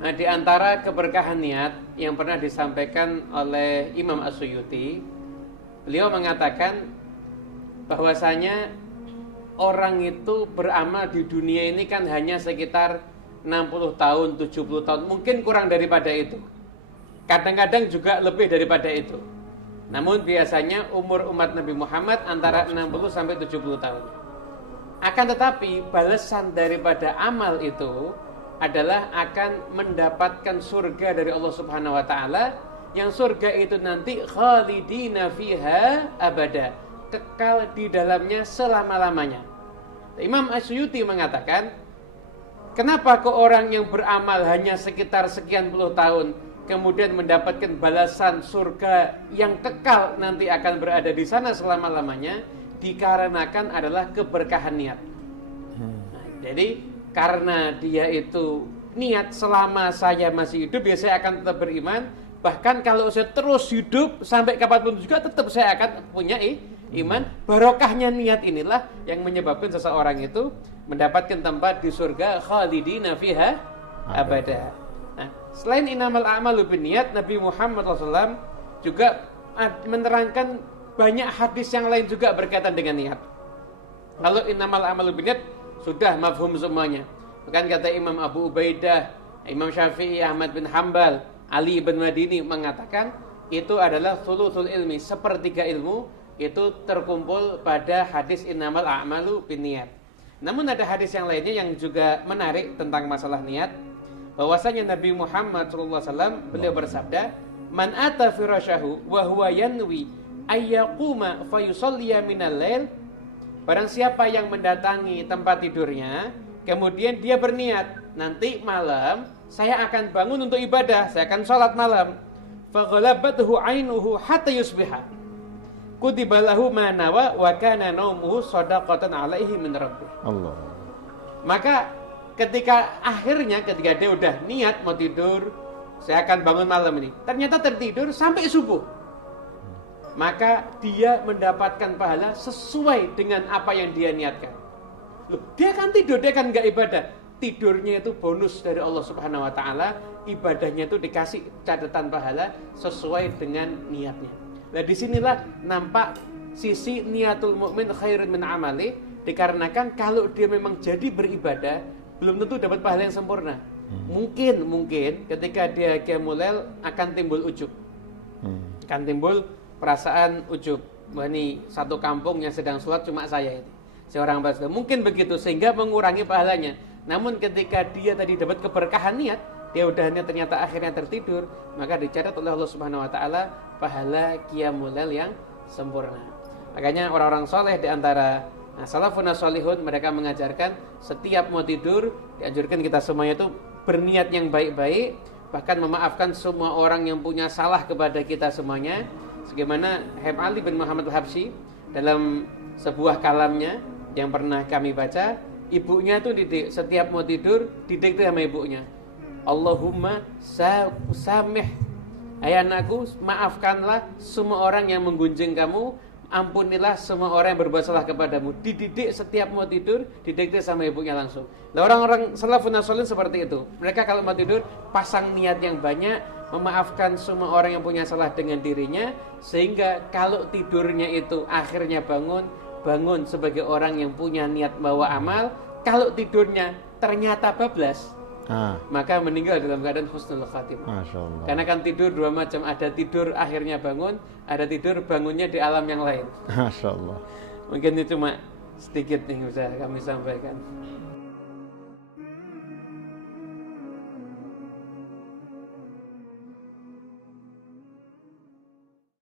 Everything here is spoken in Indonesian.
Nah, di antara keberkahan niat yang pernah disampaikan oleh Imam As-Suyuti, beliau mengatakan bahwasanya orang itu beramal di dunia ini kan hanya sekitar 60 tahun, 70 tahun, mungkin kurang daripada itu. Kadang-kadang juga lebih daripada itu. Namun biasanya umur umat Nabi Muhammad antara 60 sampai 70 tahun. Akan tetapi balasan daripada amal itu adalah akan mendapatkan surga dari Allah Subhanahu wa taala, yang surga itu nanti khalidina fiha abada, kekal di dalamnya selama-lamanya. Imam As-Suyuti mengatakan, kenapa ke orang yang beramal hanya sekitar sekian puluh tahun kemudian mendapatkan balasan surga yang kekal nanti akan berada di sana selama-lamanya? Dikarenakan adalah keberkahan niat. Nah, jadi karena dia itu niat selama saya masih hidup, ya saya akan tetap beriman. Bahkan kalau saya terus hidup sampai kapanpun juga tetap saya akan punya iman. Barokahnya niat inilah yang menyebabkan seseorang itu mendapatkan tempat di surga khalidina fiha abada. Nah, selain innamal a'malu binniyat, Nabi Muhammad SAW juga menerangkan banyak hadis yang lain juga berkaitan dengan niat. Kalau innamal a'malu binniyat sudah mafhum semuanya. Bahkan kata Imam Abu Ubaidah, Imam Syafi'i, Ahmad bin Hanbal, Ali bin Madini mengatakan itu adalah thuluthul ilmi, sepertiga ilmu itu terkumpul pada hadis innamal a'malu binniyat. Namun ada hadis yang lainnya yang juga menarik tentang masalah niat, bahwasanya Nabi Muhammad SAW beliau bersabda, man ata firasyahu wa huwa yanwi ayyaquma fayusalliya minal lail, barang siapa yang mendatangi tempat tidurnya kemudian dia berniat, nanti malam saya akan bangun untuk ibadah, saya akan sholat malam, faghalabathu ainuhu hatta yusbiha kutiba lahu ma nawa wa kana naumuhu shadaqatan alaihi min rabbih. Allah. Maka ketika dia udah niat mau tidur, saya akan bangun malam ini, ternyata tertidur sampai subuh, maka dia mendapatkan pahala sesuai dengan apa yang dia niatkan. Loh, dia kan tidur, dia kan nggak ibadah. Tidurnya itu bonus dari Allah Subhanahu wa taala, ibadahnya itu dikasih catatan pahala sesuai dengan niatnya. Nah, disinilah nampak sisi niatul mukmin khairun min amali, dikarenakan kalau dia memang jadi beribadah belum tentu dapat pahala yang sempurna. Mungkin ketika dia qiyamul lail akan timbul ujub. Akan timbul perasaan ujub. Wah, ini satu kampung yang sedang sholat cuma saya itu, seorang hamba. Mungkin begitu sehingga mengurangi pahalanya. Namun ketika dia tadi dapat keberkahan niat, dia udahnya ternyata akhirnya tertidur, maka dicatat oleh Allah Subhanahu wa taala pahala qiyamul lail yang sempurna. Makanya orang-orang soleh di antara salafun sholihun, mereka mengajarkan setiap mau tidur dianjurkan kita semuanya itu berniat yang baik-baik, bahkan memaafkan semua orang yang punya salah kepada kita semuanya. Sebagaimana Habib Ali bin Muhammad Al-Habsyi dalam sebuah kalamnya yang pernah kami baca, ibunya itu didik, setiap mau tidur didikte sama ibunya, Allahumma samih, ayah anakku, maafkanlah semua orang yang menggunjing kamu, ampunilah semua orang yang berbuat salah kepadamu. Dididik setiap mau tidur, didikte sama ibunya langsung. Nah, orang-orang salafun sholih seperti itu. Mereka kalau mau tidur pasang niat yang banyak, memaafkan semua orang yang punya salah dengan dirinya, sehingga kalau tidurnya itu akhirnya bangun sebagai orang yang punya niat bawa amal. Kalau tidurnya ternyata bablas, maka meninggal dalam keadaan husnul khatimah. Karena kan tidur dua macam, ada tidur akhirnya bangun, ada tidur bangunnya di alam yang lain. Masya Allah. Mungkin itu cuma sedikit yang bisa kami sampaikan.